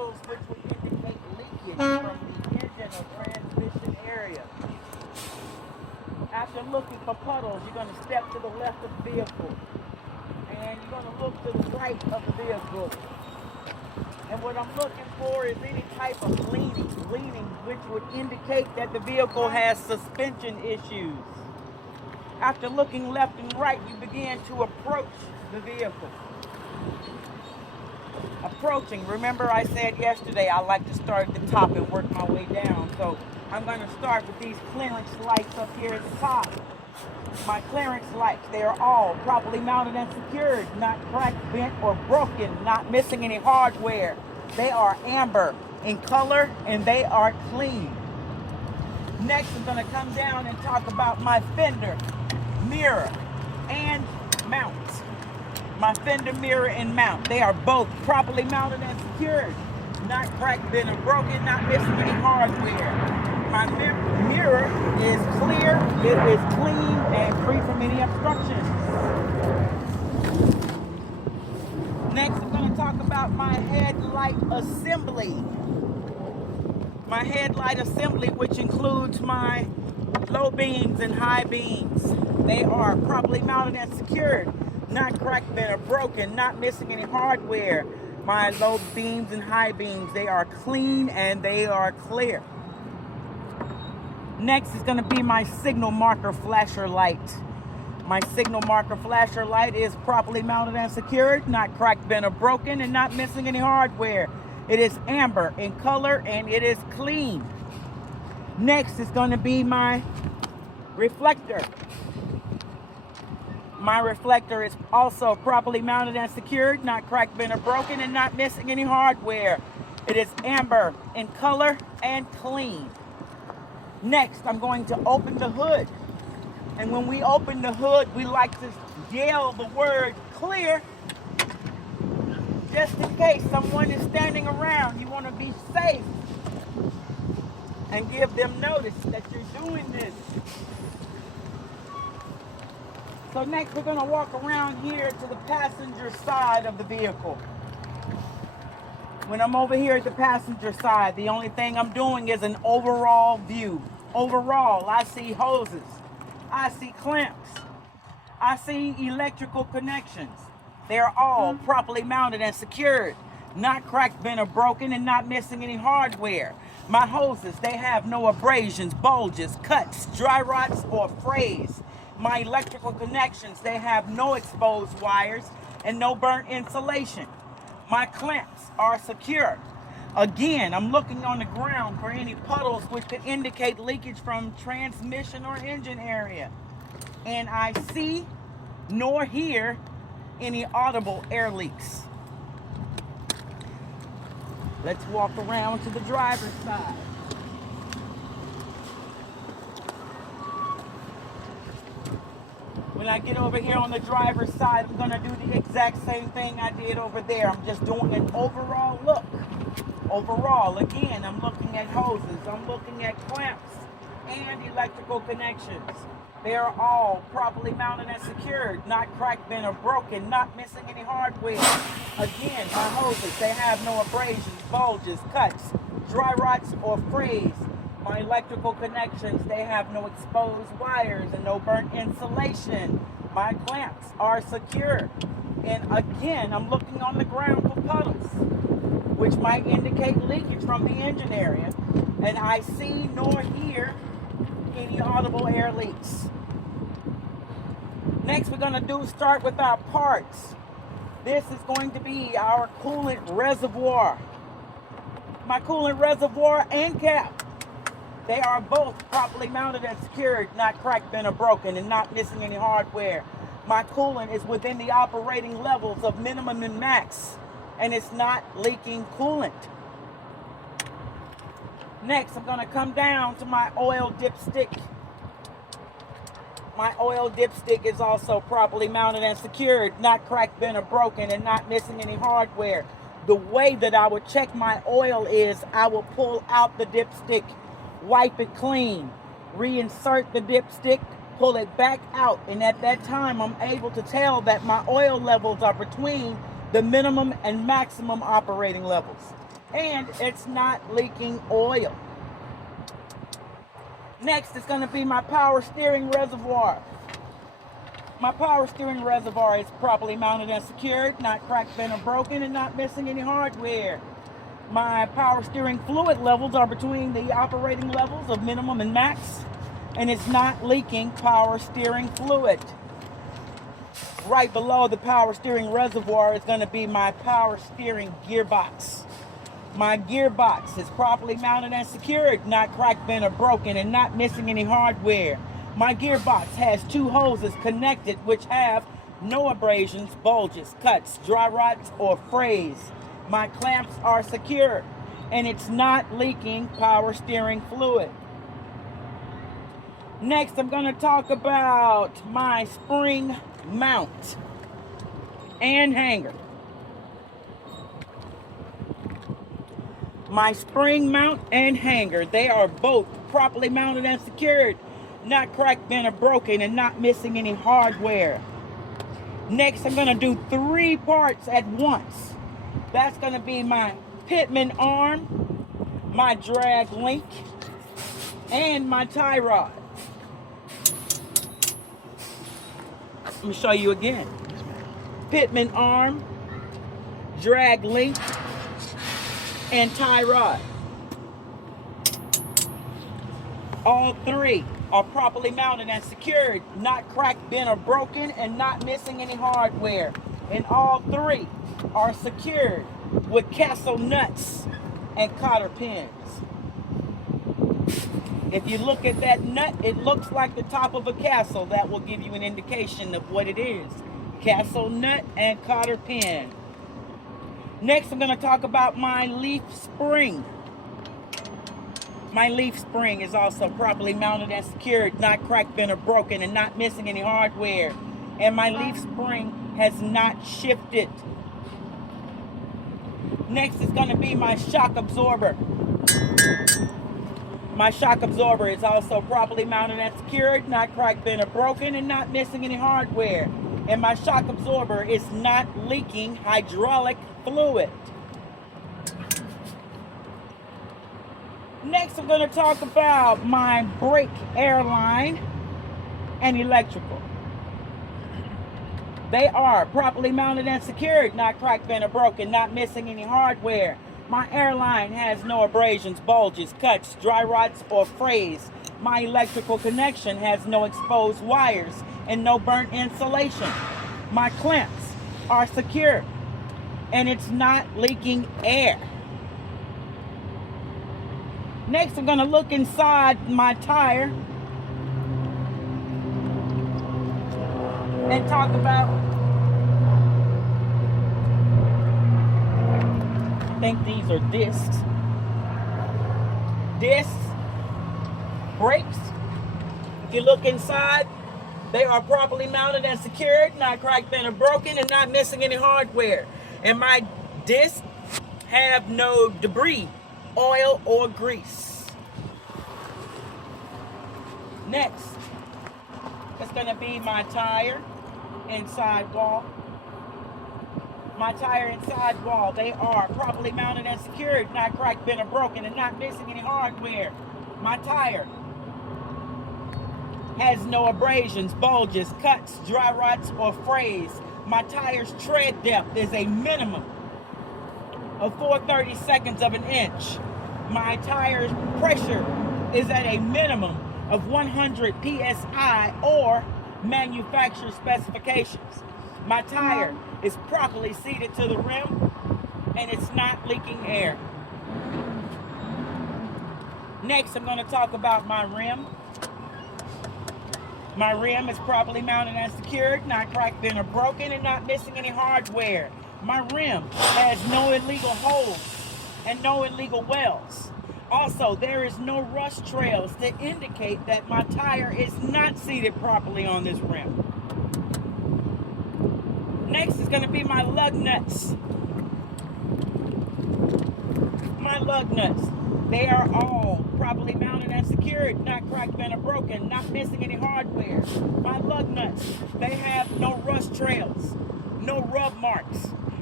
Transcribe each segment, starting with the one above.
puddles which would indicate leakage from the engine or transmission area. After looking for puddles, you're going to step to the left of the vehicle, and you're going to look to the right of the vehicle. And what I'm looking for is any type of leaning, which would indicate that the vehicle has suspension issues. After looking left and right, you begin to approach the vehicle. Approaching, remember I said yesterday I like to start at the top and work my way down. So I'm going to start with these clearance lights up here at the top. My clearance lights, they are all properly mounted and secured, not cracked, bent, or broken, not missing any hardware. They are amber in color and they are clean. Next, I'm going to come down and talk about my fender, mirror, and mount. My fender, mirror, and mount. They are both properly mounted and secured, not cracked, bent, or broken, not missing any hardware. My mirror is clear, it is clean, and free from any obstructions. Next, I'm going to talk about my headlight assembly. My headlight assembly, which includes my low beams and high beams. They are properly mounted and secured, not cracked, bent, or broken, not missing any hardware. My low beams and high beams, they are clean and they are clear. Next is going to be my signal marker flasher light. My signal marker flasher light is properly mounted and secured, not cracked, bent, or broken, and not missing any hardware. It is amber in color and it is clean. Next is going to be my reflector. My reflector is also properly mounted and secured, not cracked, bent, or broken, and not missing any hardware. It is amber in color and clean. Next, I'm going to open the hood. And when we open the hood, we like to yell the word clear, just in case someone is standing around. You want to be safe and give them notice that you're doing this. So next, we're going to walk around here to the passenger side of the vehicle. When I'm over here at the passenger side, the only thing I'm doing is an overall view. Overall, I see hoses. I see clamps. I see electrical connections. They're all properly mounted and secured, not cracked, bent, or broken, and not missing any hardware. My hoses, they have no abrasions, bulges, cuts, dry rots, or frays. My electrical connections, they have no exposed wires and no burnt insulation. My clamps are secure. Again, I'm looking on the ground for any puddles which could indicate leakage from transmission or engine area. And I see nor hear any audible air leaks. Let's walk around to the driver's side. When I get over here on the driver's side, I'm going to do the exact same thing I did over there. I'm just doing an overall look. Overall, again, I'm looking at hoses, I'm looking at clamps and electrical connections. They are all properly mounted and secured, not cracked, bent, or broken, not missing any hardware. Again, my hoses, they have no abrasions, bulges, cuts, dry rots, or frays. My electrical connections, they have no exposed wires and no burnt insulation. My clamps are secure. And again, I'm looking on the ground for puddles, which might indicate leakage from the engine area. And I see nor hear any audible air leaks. Next, we're going to start with our parts. This is going to be our coolant reservoir. My coolant reservoir and cap, they are both properly mounted and secured, not cracked, bent, or broken, and not missing any hardware. My coolant is within the operating levels of minimum and max, and it's not leaking coolant. Next, I'm going to come down to my oil dipstick. My oil dipstick is also properly mounted and secured, not cracked, bent, or broken, and not missing any hardware. The way that I would check my oil is I will pull out the dipstick, wipe it clean, reinsert the dipstick, pull it back out, and at that time I'm able to tell that my oil levels are between the minimum and maximum operating levels. and it's not leaking oil. Next is going to be my power steering reservoir. My power steering reservoir is properly mounted and secured, not cracked, bent, or broken, and not missing any hardware. My power steering fluid levels are between the operating levels of minimum and max, and it's not leaking power steering fluid. Right below the power steering reservoir is going to be my power steering gearbox. My gearbox is properly mounted and secured, not cracked, bent, or broken, and not missing any hardware. My gearbox has 2 hoses connected which have no abrasions, bulges, cuts, dry rots, or frays. My clamps are secure, and it's not leaking power steering fluid. Next, I'm going to talk about my spring mount and hanger. My spring mount and hanger, they are both properly mounted and secured, not cracked, bent, or broken, and not missing any hardware. Next, I'm going to do 3 parts at once. That's going to be my pitman arm, my drag link, and my tie rod. Let me show you again. Pitman arm, drag link, and tie rod. All 3 are properly mounted and secured, not cracked, bent, or broken, and not missing any hardware. And all 3 are secured with Castle nuts and cotter pins. If you look at that nut, it looks like the top of a castle. That will give you an indication of what it is. Castle nut and cotter pin. Next, I'm going to talk about my leaf spring. My leaf spring is also properly mounted and secured, not cracked, bent, or broken, and not missing any hardware. And my leaf spring has not shifted. Next is going to be my shock absorber. My shock absorber is also properly mounted and secured, not cracked, bent, or broken, and not missing any hardware. And my shock absorber is not leaking hydraulic fluid. Next, I'm going to talk about my brake airline and electrical. They are properly mounted and secured, not cracked, bent, or broken, not missing any hardware. My airline has no abrasions, bulges, cuts, dry rots, or frays. My electrical connection has no exposed wires and no burnt insulation. My clamps are secure, and it's not leaking air. Next, I'm going to look inside my tire and talk about, I think these are discs. Discs, brakes. If you look inside, they are properly mounted and secured, not cracked, bent, or broken, and not missing any hardware. And my discs have no debris, oil, or grease. Next, it's going to be my tire and sidewall. My tire and sidewall, they are properly mounted and secured, not cracked, bent, or broken, and not missing any hardware. My tire has no abrasions, bulges, cuts, dry rots, or frays. My tire's tread depth is a minimum of 4/32 of an inch. My tire's pressure is at a minimum of 100 psi or manufacturer specifications. My tire is properly seated to the rim, and it's not leaking air. Next, I'm going to talk about my rim. My rim is properly mounted and secured, not cracked, bent, or broken, and not missing any hardware. My rim has no illegal holes and no illegal welds. Also, there is no rust trails to indicate that my tire is not seated properly on this rim. Next is going to be my lug nuts. My lug nuts, they are all properly mounted and secured, not cracked, bent, or broken, not missing any hardware. My lug nuts, they have no rust trails, no rub marks,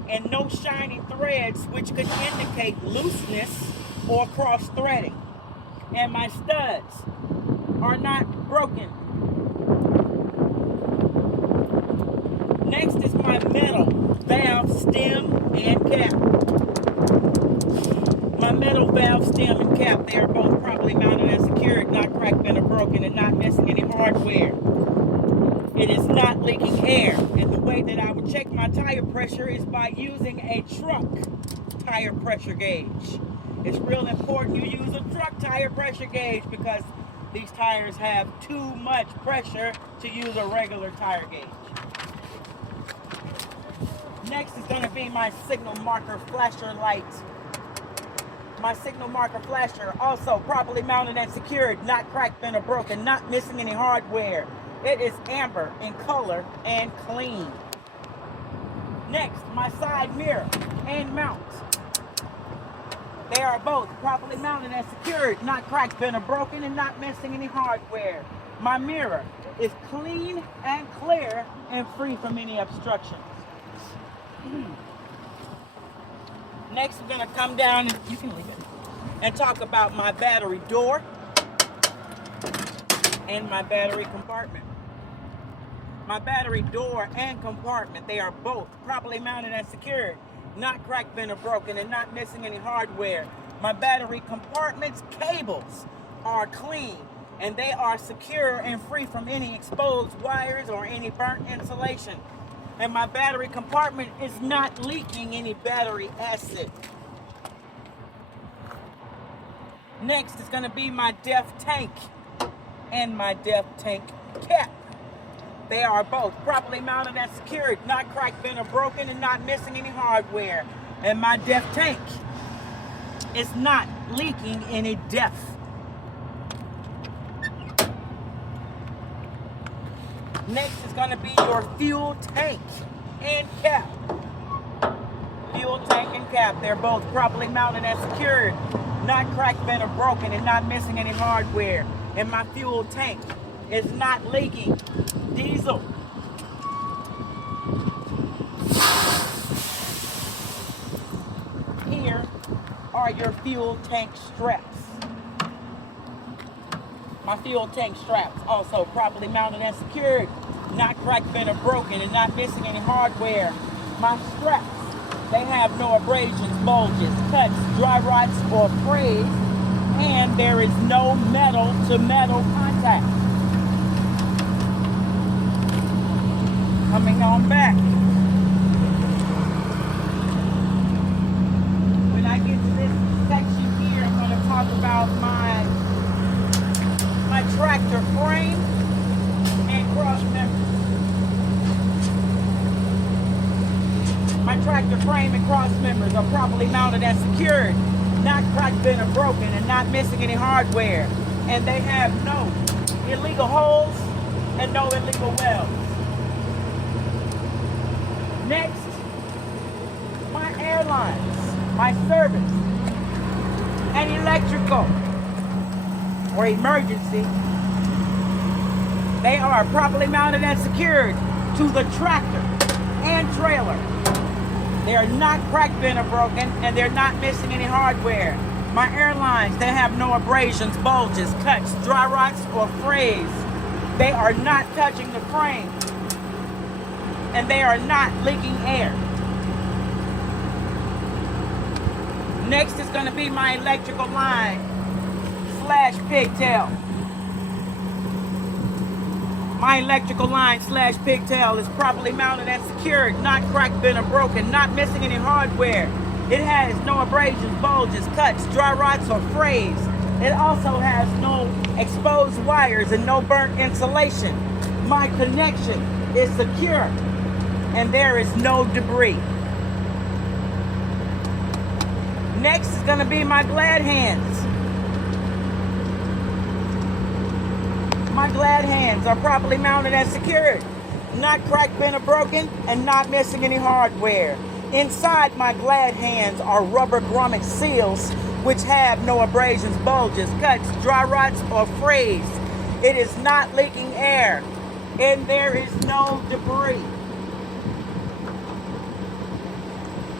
and no shiny threads, which could indicate looseness or cross-threading. And my studs are not broken. Next is my metal valve stem and cap. My metal valve stem and cap, they are both properly mounted and secured, not cracked, bent, or broken, and not missing any hardware. It is not leaking air. And the way that I would check my tire pressure is by using a truck tire pressure gauge. It's real important you use a truck tire pressure gauge because these tires have too much pressure to use a regular tire gauge. Next is going to be my signal marker flasher light. My signal marker flasher, also properly mounted and secured, not cracked, bent, or broken, not missing any hardware. It is amber in color and clean. Next, my side mirror and mount. They are both properly mounted and secured, not cracked, bent, or broken, and not missing any hardware. My mirror is clean and clear and free from any obstructions. Next, we're going to come down, and you can leave it, and talk about my battery door and my battery compartment. My battery door and compartment, they are both properly mounted and secured, not cracked, bent, or broken, and not missing any hardware. My battery compartment's cables are clean, and they are secure and free from any exposed wires or any burnt insulation. And my battery compartment is not leaking any battery acid. Next is going to be my DEF tank and my DEF tank cap. They are both properly mounted and secured, not cracked, bent, or broken, and not missing any hardware. And my DEF tank is not leaking any DEF. Next is going to be your fuel tank and cap. Fuel tank and cap, they're both properly mounted and secured, not cracked, bent, or broken, and not missing any hardware. And my fuel tank is not leaking diesel. Here are your fuel tank straps. My fuel tank straps, also properly mounted and secured, not cracked, bent, or broken, and not missing any hardware. My straps, they have no abrasions, bulges, cuts, dry rots, or frays, and there is no metal to metal contact. Coming on back. When I get to this section here, I'm going to talk about my tractor frame and cross members. My tractor frame and cross members are properly mounted and secured, not cracked, bent, or broken, and not missing any hardware. And they have no illegal holes and no illegal welds. Next, my airlines, my service, and electrical or emergency, they are properly mounted and secured to the tractor and trailer. They are not cracked, bent, or broken, and they're not missing any hardware. My airlines, they have no abrasions, bulges, cuts, dry rots, or frays. They are not touching the frame, and they are not leaking air. Next is going to be my electrical line / pigtail. My electrical line / pigtail is properly mounted and secured, not cracked, bent, or broken, not missing any hardware. It has no abrasions, bulges, cuts, dry rots, or frays. It also has no exposed wires and no burnt insulation. My connection is secure, and there is no debris. Next is going to be my glad hands. My glad hands are properly mounted and secured, not cracked, bent, or broken, and not missing any hardware. Inside my glad hands are rubber grommet seals, which have no abrasions, bulges, cuts, dry rots, or frays. It is not leaking air, and there is no debris.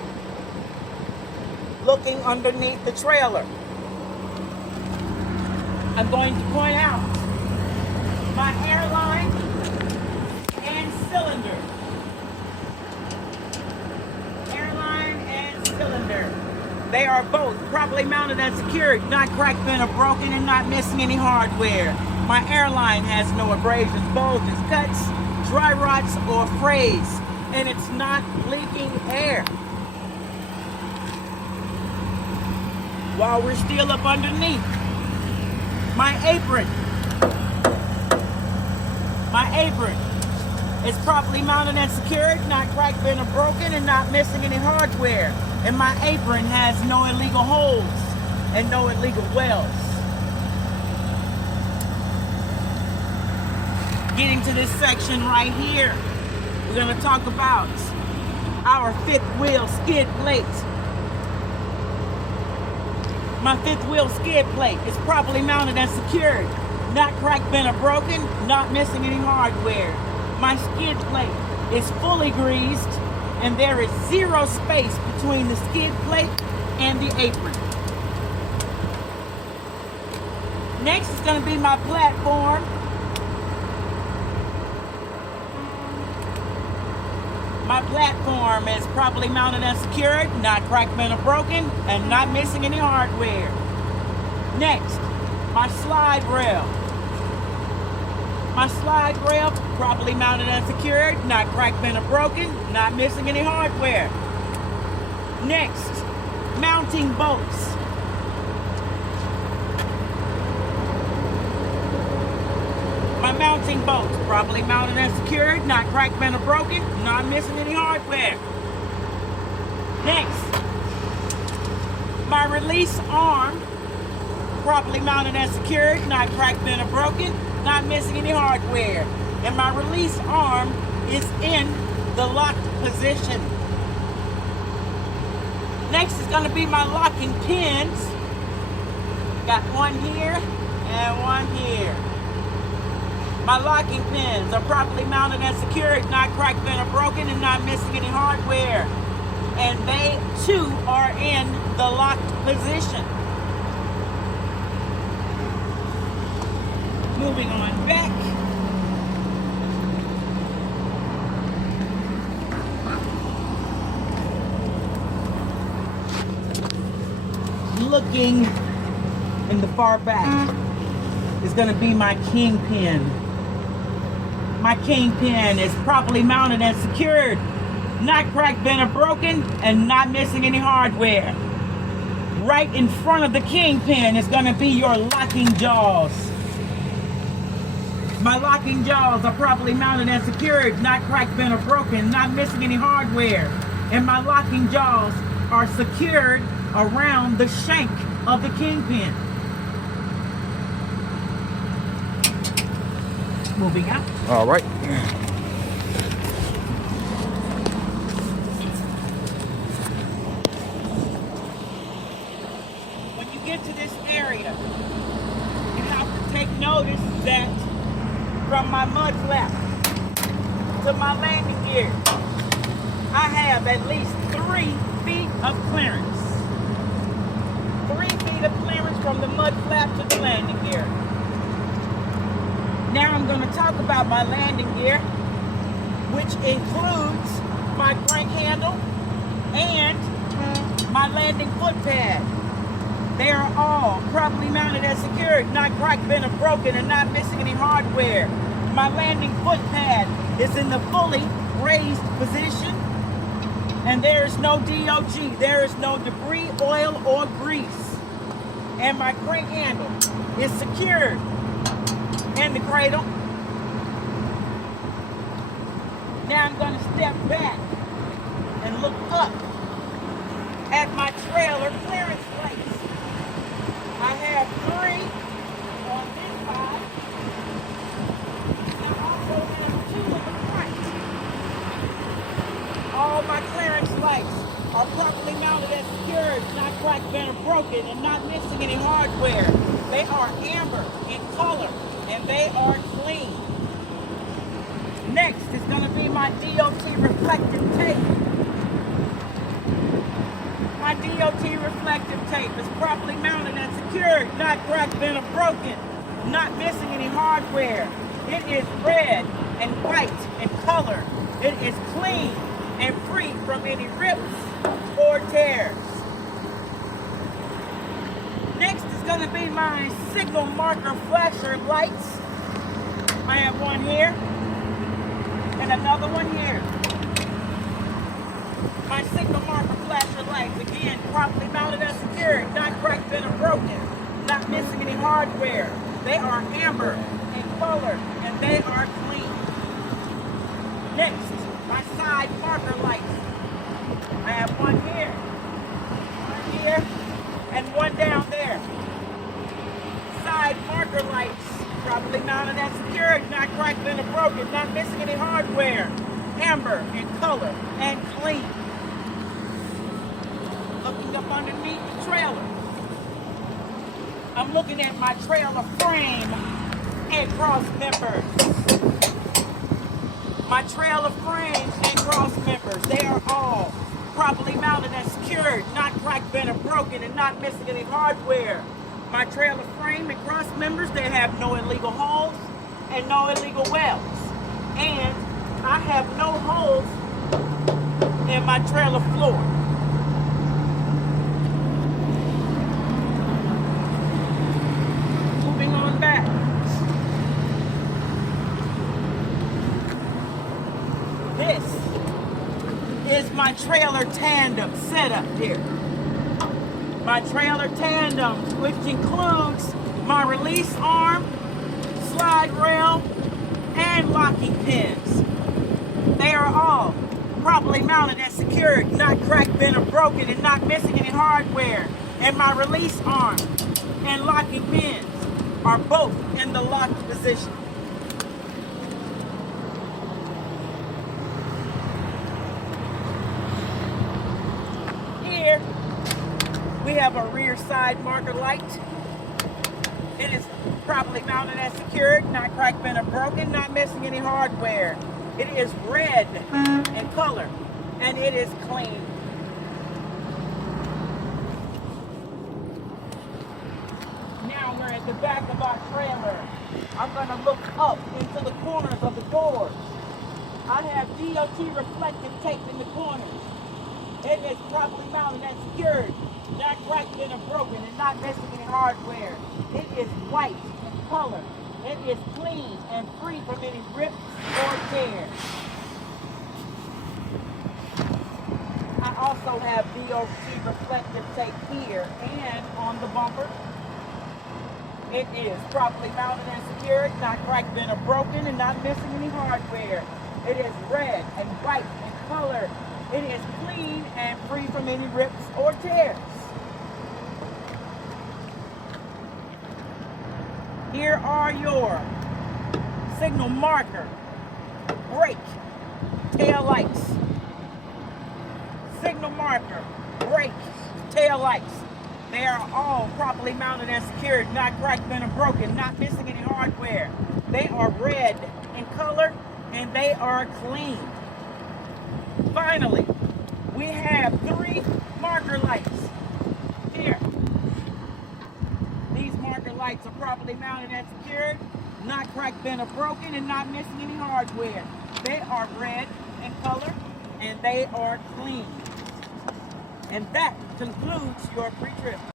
looking underneath the trailer. I'm going to point out my airline and cylinder. Airline and cylinder. They are both properly mounted and secured, not cracked, bent, or broken, and not missing any hardware. My airline has no abrasions, bulges, cuts, dry rots, or frays, and it's not leaking air. While we're still up underneath, my apron is properly mounted and secured, not cracked, bent, or broken, and not missing any hardware. And my apron has no illegal holes and no illegal welds. Getting to this section right here, we're going to talk about our fifth wheel skid plate. My fifth wheel skid plate is properly mounted and secured, not cracked, bent, or broken, not missing any hardware. My skid plate is fully greased, and there is zero space between the skid plate and the apron. Next is going to be my platform. My platform is properly mounted and secured, not cracked, bent, or broken, and not missing any hardware. Next, my slide rail. My slide rail, properly mounted and secured, not cracked, bent, or broken, not missing any hardware. Next, mounting bolts. My mounting bolts, properly mounted and secured, not cracked, bent, or broken, not missing any hardware. Next, my release arm, properly mounted and secured, not cracked, bent, or broken, not missing any hardware. And my release arm is in the locked position. Next is going to be my locking pins. Got one here and one here. My locking pins are properly mounted and secured, not cracked, bent, or broken, and not missing any hardware. And they too are in the locked position. Moving on back. Looking in the far back is going to be my kingpin. My kingpin is properly mounted and secured, not cracked, bent, or broken, and not missing any hardware. Right in front of the kingpin is going to be your locking jaws. My locking jaws are properly mounted and secured, not cracked, bent, or broken, not missing any hardware. And my locking jaws are secured around the shank of the kingpin. Moving out. All right. When you get to this area, you have to take notice that from my mud flap to my landing gear, I have at least 3 feet of clearance. 3 feet of clearance from the mud flap to the landing gear. Now I'm going to talk about my landing gear, which includes my crank handle and my landing foot pad. They are all properly mounted and secured, not cracked, bent, or broken, and not missing any hardware. My landing foot pad is in the fully raised position, and there is no DOG. There is no debris, oil, or grease. And my crank handle is secured in the cradle. Now I'm going to step back and look up at my trailer clearance plates. I have 3 on this side, and I also have 2 in the front. All my clearance lights are properly mounted and secured, not cracked, bent, or broken, and not missing any hardware. They are amber in color, and they are clean. Next is going to be my DOT reflective tape. My My DOT reflective tape is properly mounted and secured, not cracked, bent, or broken, not missing any hardware. It is red and white in color. It is clean and free from any rips or tears. Next is going to be my signal marker flasher lights. I have one here and another one here. My signal marker flasher lights, again, properly mounted and secured, not cracked, bent, or broken, not missing any hardware. They are amber in color and they are clean. Next, my side marker lights. I have one here, and one down there. Side marker lights, properly mounted and secured, not cracked, bent, or broken, not missing any hardware. Amber in color and clean. Looking up underneath the trailer, I'm looking at my trailer frame and cross members. My trailer frames and cross members, they are all properly mounted and secured, not cracked, bent, or broken, and not missing any hardware. My trailer frame and cross members, they have no illegal holes and no illegal welds. And I have no holes in my trailer floor. Moving on back. This is my trailer tandem setup here. My trailer tandem, which includes my release arm, slide rail, and locking pins. They are all properly mounted and secured, not cracked, bent, or broken, and not missing any hardware. And my release arm and locking pins are both in the locked position. Here we have a rear side marker light. It is properly mounted and secured, not cracked, bent, or broken, not missing any hardware. It is red in color and it is clean. Now we're at the back of our trailer. I'm going to look up into the corners of the doors. I have DOT reflective tape in the corners. It is properly mounted and secured, not cracked, bent, or broken, and not missing any hardware. It is white in color. It is clean and free from any rips or tears. I also have DOT reflective tape here and on the bumper. It is properly mounted and secured, not cracked, bent, or broken, and not missing any hardware. It is red and white in color. It is clean and free from any rips or tears. Here are your signal marker, brake, tail lights. Signal marker, brake, tail lights. They are all properly mounted and secured, not cracked, bent, or broken, not missing any hardware. They are red in color and they are clean. Finally, we have 3 marker lights here. These marker lights are properly mounted and secured, not cracked, bent, or broken, and not missing any hardware. They are red in color and they are clean. And that concludes your pre-trip.